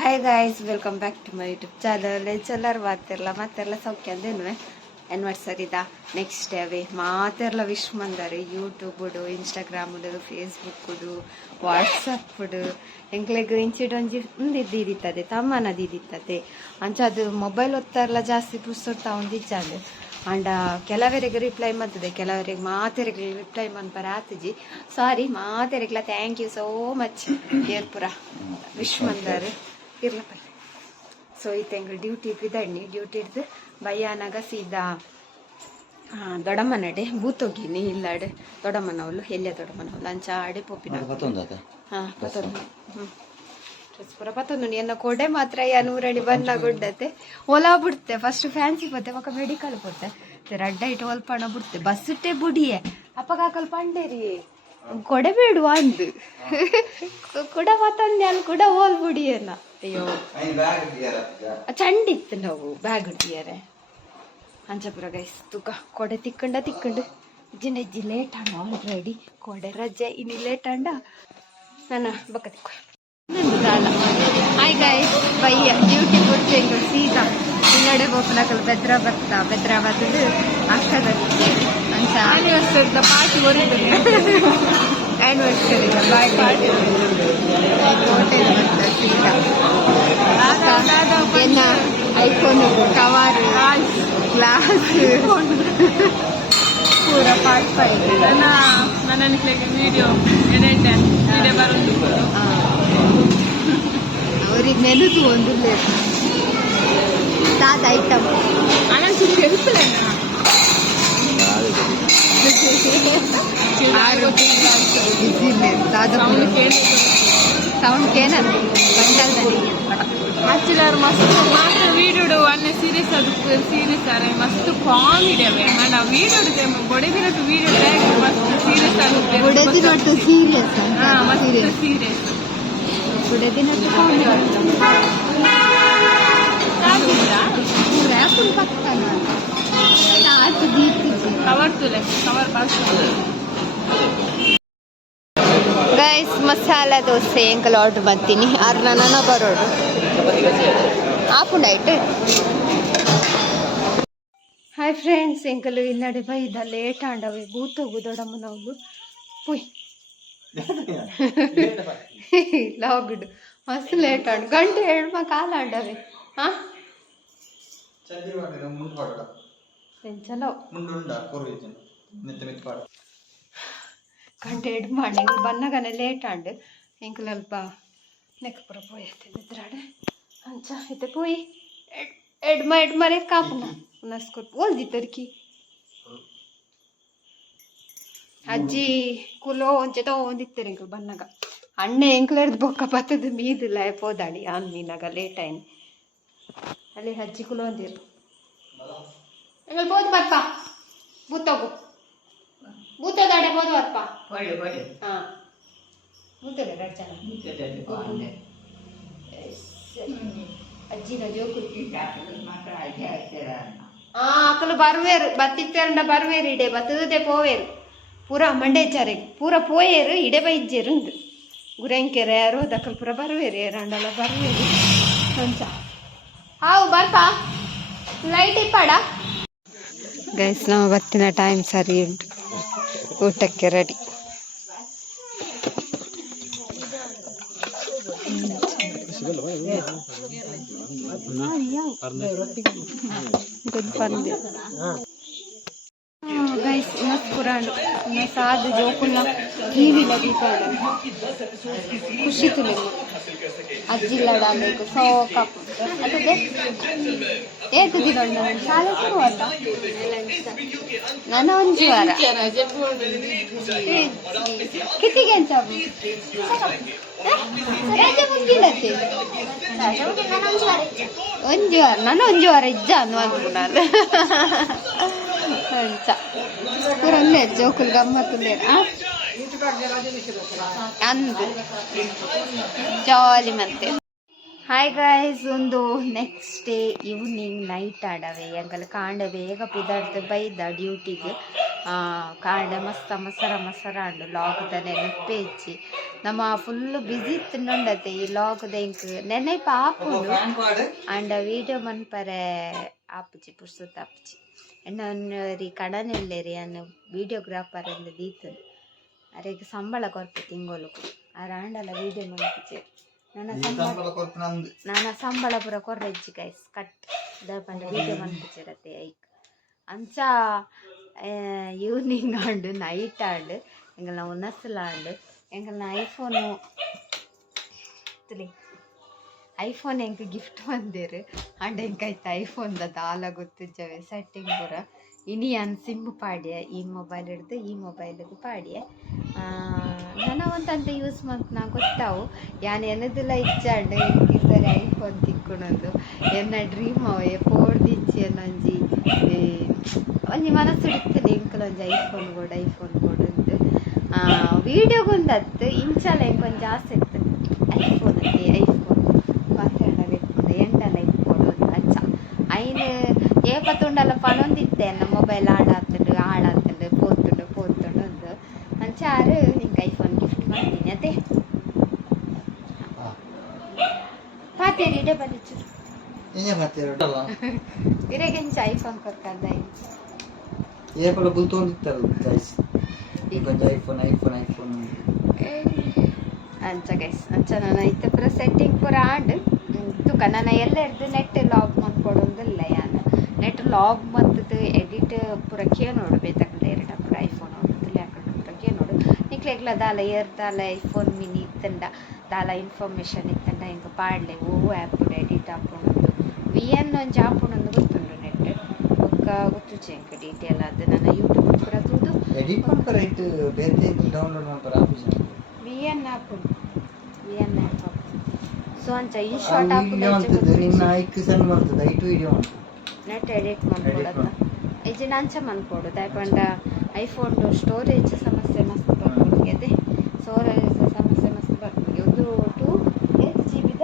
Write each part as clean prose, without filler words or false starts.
Hi guys, welcome back to my YouTube channel. ಎಲ್ಲರೂ ಮಾತೆಲ್ಲ ಸೌಖ್ಯ ಅಂದೇನು ಆ್ಯನಿವರ್ಸರಿದ ನೆಕ್ಸ್ಟ್ ಡೇ ಅವೇ ಮಾತೆಲ್ಲ ವಿಶ್ ಮಂದಾರೆ. ಯೂಟ್ಯೂಬುಡು, ಇನ್ಸ್ಟಾಗ್ರಾಮುಡು, ಫೇಸ್ಬುಕ್ಕುಡು, ವಾಟ್ಸಪ್ಪುಡು ಎಂಕ್ಲೆಗ್ ಇಂಚಿಡೊಂಜಿ ಇದ್ದಿತ್ತತೆ ತಮ್ಮನದು ಇದ್ದಿತ್ತತೆ ಅಂಚದು ಮೊಬೈಲ್ ಒತ್ತಾರಲ್ಲ ಜಾಸ್ತಿ ಪುಸ್ತಕ ತಗೊಂಡಿಚ್ಚಾದು ಅಂಡ ಕೆಲವರಿಗೆ ರಿಪ್ಲೈ ಮಾಡ್ತದೆ, ಕೆಲವರಿಗೆ ಮಾತೆರಿಗೆ ರಿಪ್ಲೈ ಮನ್ಪರ ಆತಜಿ. ಸಾರಿ ಮಾತೆರಿಗ್ಲ ಥ್ಯಾಂಕ್ ಯು ಸೋ ಮಚ್ ಏರ್ಪುರ ವಿಶ್ ಮಂದಾರೆ ಇರ್ಲಪ್ಪ. ಸೊ ಈತೆಂಗ್ ಡ್ಯೂಟಿ ಬಿದ್ದಣ್ಣಿ ಡ್ಯೂಟಿ ಹಿಡ್ದು ಬಯ್ಯಾನಾಗ ಸೀದಾ ದೊಡ್ಡಮ್ಮನಡೆ ಬೂತೋಗಿನಿ ಇಲ್ಲಾಡೆ ದೊಡ್ಡಮ್ಮನವಳು ಎಲ್ಲೇ ದೊಡ್ಡಮ್ಮನವಳು ಅಂಚ ಆಡೆ ಪೋಪಿನ ಪುರ ಪತ್ತೊಂದು ಎನ್ನ ಕೊಡೆ ಮಾತ್ರ ನೂರಡಿ ಬನ್ನ ಗುಡ್ಡತೆ ಒಲಾ ಬಿಡ್ತೆ ಫಸ್ಟ್ ಫ್ಯಾನ್ಸಿ ಬತ್ತೆ ಮಕ್ಕ ಮೆಡಿಕಲ್ ಪೋತೆ ರಡ್ಡ ಇಟ್ಟು ಹೊಲ್ಪಣ ಬಿಡ್ತೆ ಬಸ್ ಇಟ್ಟೆ ಬುಡಿಯೇ ಅಪ್ಪ ಕಾಕಲ್ ಪಂಡೇರಿ ಕೊಡಬೇಡುವ ಅಂದು ಕೂಡ ಮತ್ತೊಂದು ಅಲ್ಲಿ ಕೂಡ ಹೋಲ್ ಬುಡಿಯೇನ. ಅಯ್ಯೋ ಚಂಡಿತ್ತು ನಾವು ಬ್ಯಾಗ್ ಹಿಡ್ದಿಯಾರೆ ಅಂಚಪುರ ಗೈಸ್ ತೂಕ ಕೊಡೆ ತಿಕ್ಕಂಡು ಇಜ್ಜಿ ಲೇಟ್ ಅಂಡ ಆಲ್ರೆಡಿ ಕೊಡೆ ರಜೆ ಇನ್ನು ಲೇಟ್ ಅಂಡ ನನ್ನ ಬಕ್ಕ ತಿಕ್ಕ ಹಾಯ್ ಗಾಯ್ಸ್ ಬಯ್ಯ ಡ್ಯೂಟಿ ಬಿಡ್ಬೇಕು ಸೀದಾ ಇಲ್ಲಡೆ ಬೋಪಲಕಲ್ ಬೆದ್ರ ಬರ್ತದು ಅಷ್ಟದಲ್ಲಿ ಅಂತ ಆನಿವರ್ಸರಿದ ಪಾರ್ಟಿ ಹೊರಗೆ ಆನಿವರ್ಸರಿ ಪಾರ್ಟಿ ಹೋಟೆಲ್ ಬರ್ತದೆ ಸೀದಾ ಎನ್ನ ಐಫೋನ್ ಕವರ್ ಗ್ಲಾಸ್ ಪೂರ ಪಾರ್ಟ್ ನನ್ನ ವಿಡಿಯೋ ಬರೋದು ಅವ್ರಿಗೆ ನೆನದು ಒಂದು ತಾತ ಐಟಮ್ ಸೌಂಡ್ ಕೇನಂತ ಆಕ್ಚುಲಿ ಮಸ್ತ್ ಮಾತ್ರ ವೀಡಿಯೋಡು ಅನ್ನೆ ಸೀರಿಯಸ್ ಅದು ಸೀರಿಯಸ್ ಅರೆ ಮಸ್ತ್ ಕಾಮಿಡಿ ಅವೇ ಅಂಡ್ ಆ ವೀಡಿಯೋಡು ಬೊಡೆದಿನಟ್ಟು ವೀಡಿಯೋ ಮಸ್ತ್ ಸೀರಿಯಸ್ ಆಗುತ್ತೆ ಬೊಡೆದಿನಟ್ಟು ಸೀರಿಯಸ್ ಮಸ್ತ್ ಸೀರಿಯಸ್ ಬೊಡೆದಿನಟ್ಟು ಕಾಮಿಡಿ ರ್ಯಾಪುಲ್ ಪಕ್ಕನ ಆತು ದೀಪ್ತಿ ಕವರ್ ತುಲೆ ಕವರ್ ಬಾಳ್ಸ್ಕೊಂಡು ಗೈಸ್ ಮಸಾಲ ದೋಸೆ ಎಂಕಲ್ ಆರ್ಡರ್ ಮಾಡ್ತೀನಿ ಆರು ನನ್ನ ಬರೋಡು ಆಪುಂಡಾಯ್ತು. ಹಾಯ್ ಫ್ರೆಂಡ್ಸ್, ಎಂಕಲು ಇಲ್ಲಡೆ ಬೈದ ಲೇಟ್ ಆಂಡವೆ ಬೂತೋಗು ದೊಡ್ಡಮ್ಮನವಳು ಪುಯ್ ಲಾಗ್ಡ್ ಮಸ್ತ್ ಲೇಟ್ ಆಂಡ್ ಗಂಟೆ ಹೇಳ್ಮ ಕಾಲ ಆಂಡವೆ ಚಲೋ ಗಂಟೆ ಎಡ್ ಮಾಡಿ ಬನ್ನಗನೆ ಲೇಟ್ ಆಂಡ್ ಎಂಕಲ್ ಅಲ್ಪ ನೆಕ್ಪುರ ಪೋಯತ್ತೆ ಬಿದ್ರಾಡೆ ಅಂಚ ಐತೆ ಪೋಯಿ ಎಡ್ಮ ಕಾಪುನ ನಸ್ಕೊಟ್ಟು ಓಲ್ದಿ ತರ್ಕಿ ಅಜ್ಜಿ ಕುಲೋ ಒಂಚೆ ತೊಗೊಂದಿತ್ತೇರಿ ಎಂಕಲ್ ಬನ್ನಗ ಅಣ್ಣೆ ಎಂಕಲ್ ಹಿಡ್ದು ಬೊಕ್ಕ ಬತ್ತದ ಮೀದಿಲ್ಲ ಪೋದಾಡಿ ಆನ್ ಮೀನಾಗ ಲೇಟ್ ಆಯ್ನು ಅಲ್ಲಿ ಅಜ್ಜಿ ಕುಲೋ ಒಂದಿರು ಎಂಕಲ್ ಬೋದು ಬರ್ಪ ಬೂತೋಗು ಬೂತೋದಾಡೆ ಬೋದು ಬರ್ಪ ಹಾ ಬೂತೋದೆ ರಡ್ಜನ ಅಜ್ಜಿನ ಜೋಕು ಅಕ್ಕಲು ಬರ್ವೇರು ಬತ್ತಿತ್ತೇರಂಡ ಬರ್ವೇರು ಇಡೆ ಬತ್ತದೇ ಪೋವೇರು ಪೂರ ಮಂಡೇಚಾರೆ ಪೂರ ಪೋಯೇರು ಇಡೆ ಬೈಜ್ಜೇರು ಉಂದು ಗುರೆಂಕೆರೆ ಯಾರು ದಕ್ಕಲ್ ಪೂರ ಬರ್ವೇರು ಏರಂಡಲ್ಲ ಬರ್ವೇರು ಅಂಚ ಹಾವು ಬರ್ತಾ ಲೈಟ್ ಇಪ್ಪಾಡ ಗೈಸ್ ನಮ್ಮ ಬತ್ತಿನ ಟೈಮ್ ಸರಿ ಉಂಟು ಊಟಕ್ಕೆ ರೆಡಿ. ಗೈಸ್ ಮತ್ ಪುರಾಂಡು ಸಾದು ಜೋಕುಲ್ಲ ಟಿವಿ ಲಗಿ ಖುಷಿ ತುಲೆ ಅಜ್ಜಿಲ್ಲಡಬೇಕು ಸೋಕ ಅದೇ ಏತು ದಿನ ಶಾಲೆ ಶುರುವಾತ ನನ್ನ ಒಂಜಿ ವಾರ ಕಿತ್ತಿಗೆ ಅಂತ ಒಂಜಿ ವಾರ ನಾನು ಒಂಜಿ ವಾರ ಇಜ್ಜ ಅನ್ವಂದು ನಾನು ಅಂಚ ಪೂರಲ್ಲೇ ಜೋಕುಲ್ ಗಮ್ಮತ್ತುಂದೇ ಅಂದು ಜಾಲಿ ಮತ್ತೆ. ಹಾಯ್ ಗೈಸ್, ಒಂದು ನೆಕ್ಸ್ಟ್ ಡೇ ಈವ್ನಿಂಗ್ ನೈಟ್ ಆಡವೆ ಎಂಗಲ್ ಕಾಂಡೆ ಬೇಗ ಪಿದಾಡ್ದು ಬೈದ ಡ್ಯೂಟಿಗೆ ಕಾಂಡೆ ಮಸ್ತ ಮಸರ ಆಂಡು ಲಾಗ್ದನೆ ನೆಪ್ಪೆಚ್ಚಿ ನಮ್ಮ ಫುಲ್ ಬಿಸಿ ಇತ್ತುಂಡತೆ ಈ ಲಾಗ್ದ ಇಂಕ್ ನೆನೆ ಪಾಪುಂಡು ಅಂಡ ವಿಡಿಯೋ ಮನ್ಪರೆ ಆಪುಜಿ ಪುರ್ಸುತ್ತ ಆಪುಜಿ ಎಣ್ಣರಿ ಕಡನೆಲ್ಲೇರಿ ಅನ್ನ ವಿಡಿಯೋಗ್ರಾಫರ್ ಎಂದು ದೀತು ಅರೆಗೆ ಸಂಬಳ ಕೊರ್ಪೆ ತಿಂಗೋಲುಕು ಆ ರಾಂಡಲ ವಿಡಿಯೋ ಮನ್ಪುಜೆ ನನ್ನ ಸಂಬಳ ಪೂರ ಕೊರ್ರೆಜ್ಜಿ ಗೈಸ್ ಕಟ್ ದಪಂಡ ವಿಡಿಯೋ ಮನ್ಪುಜಿರತ್ತೆ ಐಕ್ ಅಂಚ ಈವ್ನಿಂಗ್ ಆಂಡು ನೈಟ್ ಆಂಡು ಎಂಗಲ್ನ ಉನಸ್ಲಾಂಡು ಎಂಗಲ್ನ ಐಫೋನ್ ಎಂಕ್ ಗಿಫ್ಟ್ ಬಂದೇರು ಅಂಡ ಎಂಕೈತ ಐಫೋನ್ದ ದಾಲ ಗೊತ್ತಿಜ್ಜವೆ ಸೆಟ್ಟಿಂಗ್ ಪೂರ ಇನಿ ಅನ್ ಸಿಮ್ ಪಾಡ್ಯ ಈ ಮೊಬೈಲ್ ಹಿಡ್ದು ಈ ಮೊಬೈಲ್ಗೂ ಪಾಡ್ಯ ನನ್ನ ಒಂದಂತ ಯೂಸ್ ಮಾಡ್ತಾ ಗೊತ್ತಾವು ಯಾನ್ ಎನ್ನದಿಲ್ಲ ಇಚ್ಚಾಂಡು ಎಂಕ್ ಸರಿ ಐಫೋನ್ ತಿಕ್ಕೊಳೊಂದು ಎನ್ನ ಡ್ರೀಮ್ ಅವೇ ಪೋಡ್ದಿಚ್ಚಿ ಅನ್ನೊಂಜಿ ಒಂಜಿ ಮನಸ್ಸು ಹಿಡಿತದೆ ಎಂಕಲೊಂಜಿ ಐಫೋನ್ ಕೊಡು ಅಂದು ವೀಡಿಯೋಗೊಂದತ್ತು ಇಂಚಲ ಎಂಕೊಂದು ಜಾಸ್ತಿ ಇರ್ತದೆ ಐಫೋನ್ ಮಾತಾಡೋದು ಇಟ್ಕೊಂಡು ಎಂಟಲ್ಲ ಇಟ್ಕೊಡು ಅಚ್ಚ ಐನು ಏಪತ್ತುಂಡಲ್ಲ ಪನೊಂದಿತ್ತೆ ನಮ್ಮ ಮೊಬೈಲ್ ಹಾಳಾತುಂಡು ಪೋತುಂಡು ಒಂದು ಅಂಚಾರು ನಿಂಗೆ ಐಫೋನ್ ಗಿಫ್ಟ್ ಮಾಡ್ತೀನಿ ಅದೇ ಪಾತೇರಿ ಇಡೇ ಬಂದಿಚ್ಚು ಇರೆಗೆಂಚ ಐಫೋನ್ ಕೊಡ್ಕಂದ ಅಂಚ ಗೈಸ್ ಅಂಚ ನಾನು ಇತ್ತ ಪೂರ ಸೆಟ್ಟಿಂಗ್ ಪೂರ ಆಂಡ್ ತುಕ ನಾನು ಎಲ್ಲ ಇರ್ದು ನೆಟ್ ಲಾಗ್ ಮಾಡ್ಕೊಡೋದಿಲ್ಲ ಯಾನು ನೆಟ್ ಲಾಗ್ ಮತ್ತದು ಎಡಿಟ್ ಪೂರ ಕೇನೋಡು ಬೇತಕ್ಕಂಡು ಎರಡು ಪೂರ ಐಫೋನ್ ಹೋಗುದಿಲ್ಲ ಯಾಕಂಡು ಪೂರ ಕೇನೋಡು ನಿಕ್ಲೆಗ್ಲ ದಾಲ ಏರ್ದಾಲ ಐಫೋನ್ ಮಿನಿ ಇತ್ತಂಡ ದಾಲ ಇನ್ಫಾರ್ಮೇಷನ್ ಇತ್ತಂಡ ಹಿಂಗೆ ಪಾಡ್ಲೆ ಆ್ಯಪ್ ಎಡಿಟ್ ಹಾಕೊಂಡು ವಿಎನ್ ಒಂಜಿ ಆಪುಂಡು ಗೊತ್ತುಂಡು ನೆಟ್ ಒಕ್ಕ ಗೊತ್ತುಚ್ಚೆ ಎಂಕ ಡೀಟೇಲ್ ಅದು ನನ್ನ ಯೂಟ್ಯೂಬ್ ಪೂರ ತೂದು ವಿಎನ್ ಆ್ಯಪ್ ಸೊ ಅಂಚ ಈ ಶಾರ್ಟ್ ನೆಟ್ ಎಡಿಟ್ ಮಾಡ್ಕೊಡತ್ತ ಇಜಿನ ಅಂಚ ಮನ್ಕೊಡು ದಯಪಂಡ ಐಫೋನ್ ಸ್ಟೋರೇಜ್ ಸಮಸ್ಯೆ ಮಸ್ತ್ ಬರ್ಕೊಡ್ಗೆ ಅದೇ ಸ್ಟೋರೇಜ್ ಸಮಸ್ಯೆ ಮಸ್ತ್ ಬರ್ಕೊಡ್ಗೆ ಒಂದು 2 GB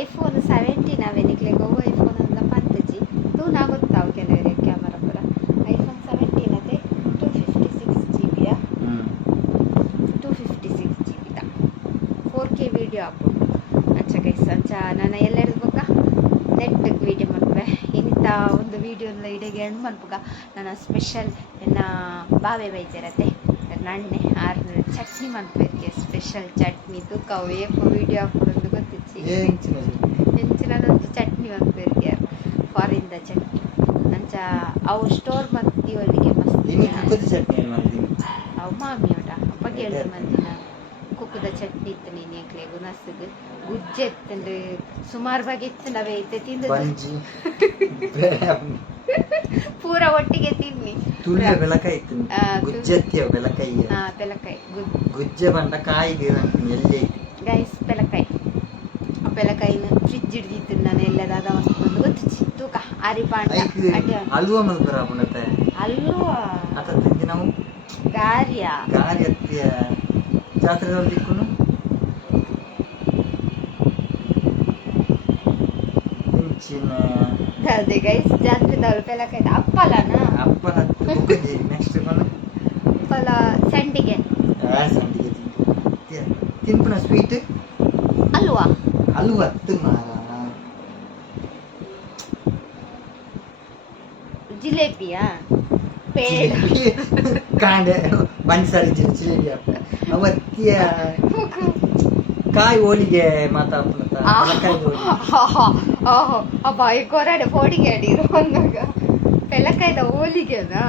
ಐಫೋನ್ 17 ಅವೆ ನಿಕ್ಲೆ ಗೋವು ಐಫೋನ್ ಅಂದ 5G ತೂ ನಾ ಗೊತ್ತಾವು ಕೆಲವರಿಗೆ ಕ್ಯಾಮರಾ ಪೂರ ಐಫೋನ್ 17 ಅದೇ 256 GB 256 GB 4K ವಿಡಿಯೋ ಹಾಕು ಅಂಚ ಗೈಸ್ ಅಂಚ ನಾನು ಎಲ್ಲ ಹಿಡಿದ್ಬೇಕ ನೆಟ್ ವಿಡಿಯೋ ಮಾಡ್ಬೆ ಇನ್ನಿತ ಒಂದು ವಿಡಿಯೋದ ಇಡೆಗೆ ಎಂಡ್ ಮಾಡ್ಬೇಕ ನನ್ನ ಸ್ಪೆಷಲ್ ಎನ್ನ ಬಾವೆ ಬೈತಿರತ್ತೆ ನಣ್ಣೆ ಆರ್ನ ಚಟ್ನಿ ಮಾಡ್ಬೇಕು ಸ್ಪೆಷಲ್ ಚಟ್ನಿ ತೂಕ ಏಪ ವಿಡಿಯೋ ಹಾಕೊಂಡು ಗೊತ್ತಿಚ್ಚಿ ಹೆಂಚಿನದೊಂದು ಚಟ್ನಿ ಮಾಡ್ಬೇಕು ಯಾರು ಫಾರಿನ್ದ ಚಟ್ನಿ ಅಂಚ ಅವು ಸ್ಟೋರ್ ಮಾಡ್ತೀವಲ್ಲಿಗೆ ಮಸ್ತ್ ಅವು ಮಾಮಿ ಓಟ ಅಪ್ಪ ಕೇಳಿದ ಮಂದಿ ನಾನು ಕುಕ್ಕುದ ಚಟ್ನಿ ಇತ್ತು ನೀನು ಏಕ್ಲೆ ಗುನಸ್ಸದು ಗುಜ್ಜೆ ಎತ್ತಂಡು ಸುಮಾರು ಬಗೆ ಇತ್ತು ನಾವೇ ಐತೆ ತಿಂದು ಪೂರ ಒಟ್ಟಿಗೆ ತಿನ್ನಿ ಬೆಲಕಾಯಿ ಗುಜ್ಜೆ ಬಂಡ ಕಾಯಿಗೆ ಗೈಸ್ ಬೆಲಕಾಯಿನ ಫ್ರಿಜ್ ಹಿಡ್ದಿತ್ತು ನಾನು ಎಲ್ಲದಾದ ಒಂದು ಗೊತ್ತಿಚ್ಚಿ ತೂಕ ಆರಿಪಾಂಡ ಅಲ್ವಾ ಮಲ್ಪರ ಅಲ್ವಾ ನಾವು ಗಾರ್ಯ ಜಾತ್ರೆ ದಿಕ್ಕುನು ಅದೇ ಗೈಸ್ ಜಾತ್ರೆದವ್ರು ಬೆಲಕಾಯ್ದ ಅಪ್ಪಲನಾ ಅಪ್ಪಲ ನೆಕ್ಸ್ಟ್ ಅಪ್ಪಲ ಸಂಡಿಗೆ ತಿನ್ಪುನ ಸ್ವೀಟ್ ಅಲ್ವಾ ಜಿಲೇಬಿಯಾ ಪೇಡ ಕಾಂಡೆ ಬನ್ಸಾರಿ ಜಿಲೇಬಿ ಅವತ್ತಿಯ ಕಾಯಿ ಹೋಳಿಗೆ ಬಾಯಿ ಕೊರಾಡೆ ಹೋಳಿಗೆ ಅಡಿರು ಅಂದಾಗ ಬೆಲಕಾಯ್ದ ಹೋಳಿಗೆನಾ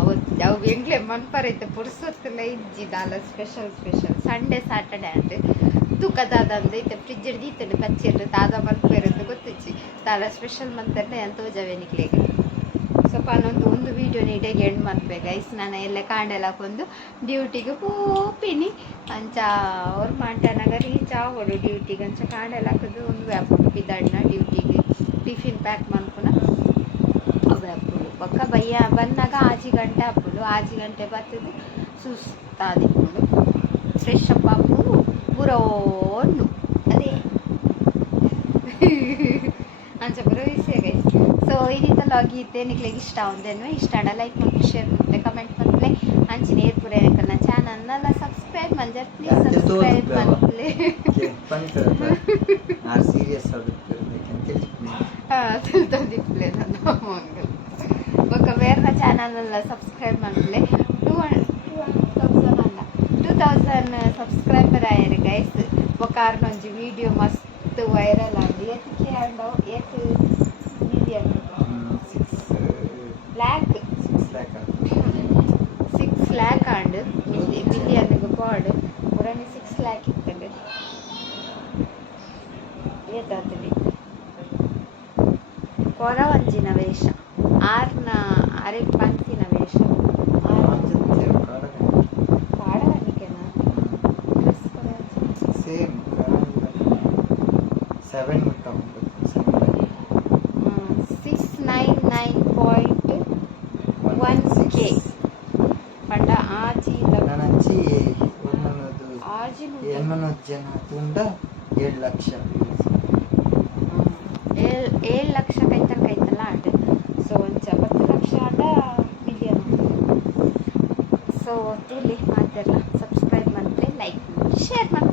ಅವತ್ತು ಅವು ಎಂಗ್ಲೆ ಮನ್ಪರೈತೆ ಪುರ್ಸೊತ್ತಲ್ಲ ಇಜ್ಜಿದಾಲ ಸ್ಪೆಷಲ್ ಸಂಡೇ ಸ್ಯಾಟರ್ಡೆ ಅಂಡ್ ತೂಕದಾದಂದು ಐತೆ ಫ್ರಿಜ್ ಹಿಡ್ದಿತ್ತು ಕಚ್ಚಿರ್ದು ತಾದ ಮನ್ಪೇರದ್ದು ಗೊತ್ತಿಚ್ಚಿ ತಾಲ ಸ್ಪೆಷಲ್ ಮಂತಂಡೆ ಅಂತೋಜವೆ ನಿಕ್ಲೆಗೆ ಸ್ವಲ್ಪ ಒಂದು ವಿಡಿಯೋ ನೀಟಾಗಿ ಎಂಡ್ ಮಾಡ್ಬೇಕು ಗೈಸ್ ನಾನು ಎಲ್ಲ ಕಾಂಡೆಲ್ಲ ಹಾಕೊಂಡು ಡ್ಯೂಟಿಗೆ ಹೋಗ್ತೀನಿ ಅಂಚ ಅವ್ರು ಮಾಡ್ಯಾನಾಗ ರೀಚ್ ಆಗೋಡು ಡ್ಯೂಟಿಗೆ ಅಂಚ ಕಾಂಡೆಲ್ಲ ಹಾಕೋದು ಒಂದು ವ್ಯಾಪುಡು ಬಿದ್ದಾಡಿನ ಡ್ಯೂಟಿಗೆ ಟಿಫಿನ್ ಪ್ಯಾಕ್ ಮಾಡ್ಕೊನ ವ್ಯಾಪುಡು ಪಕ್ಕ ಬಯ್ಯ ಬಂದಾಗ 6 ಗಂಟೆ ಹಾಕ್ಬಿಡು 6 ಗಂಟೆ ಬರ್ತದೆ ಸುಸ್ತಾದಿಕ್ಕೊಂಡು ಫ್ರೆಶ್ ಅಪ್ ಹಾಕು ಬುರೋಣ್ಣು ಅದೇ ಗೀತೆ ನಿಕ್ಲಿಗೆ ಇಷ್ಟ ಒಂದೇನು ಇಷ್ಟ ಆಡ ಲೈಕ್ ಮಾಡಿ ಶೇರ್ ಮಾಡ್ಲೆ ಕಮೆಂಟ್ ಮಾಡ್ಲೆ ಅಂಚಿನ ಏರ್ಪುರ ನನ್ನ ಚಾನಲ್ನೆಲ್ಲ ಸಬ್ಸ್ಕ್ರೈಬ್ ಮಂಜರ್ ಪ್ಲೀಸ್ ಸಬ್ಸ್ಕ್ರೈಬ್ ಮಾಡ್ಲೆ ಸೀರಿಯಸ್ ಆಗುತ್ತೆ ತಿಳ್ತಂದಿಪ್ಲೆ ನನ್ನ ಅಮ್ಮಂಗೆ ఒక వేరే ఛానల్ సబ్స్క్రైబ్ ಮಾಡಲೇ 2000 సబ్స్క్రైబర్ అయ్యారు గైస్ ఒక ఆరు నుంచి వీడియో మస్తు వైరల్ అండి ఎత్తుకి అండవు ఎత్తు మిలియన్ 6 lakh అండ్ మిలియన్ ಗೋಡ್ ಉಡನೆ 6 lakh ಇತ್ತಂడి ಏತಾತಲಿ ಕೊರವಂಜಿನ ವೇಷ ಆರೆ ಪಂಚಿನ ವೇಷ ಪಾಡವನಿಕೆನಾ ಸೇಮ್ 7 ಮುಟ್ಟ 699.1k ಪಂಡ ಆಜಿ ನನಂಚಿ ಆಜಿ ಜನ ತುಂಡ 7 ಲಕ್ಷ 7 ಲಕ್ಷ ಕೈತಲ್ಲ ಆಟ ಸೊ ಒಂದು 10 ಲಕ್ಷ ಆಟ ಮಿಲಿಯನ್ ಸೊ ತುಲಿ ಮಾತಿರಲ್ಲ ಸಬ್ಸ್ಕ್ರೈಬ್ ಮಾಡಿದ್ರೆ ಲೈಕ್ ಶೇರ್ ಮಾಡಿ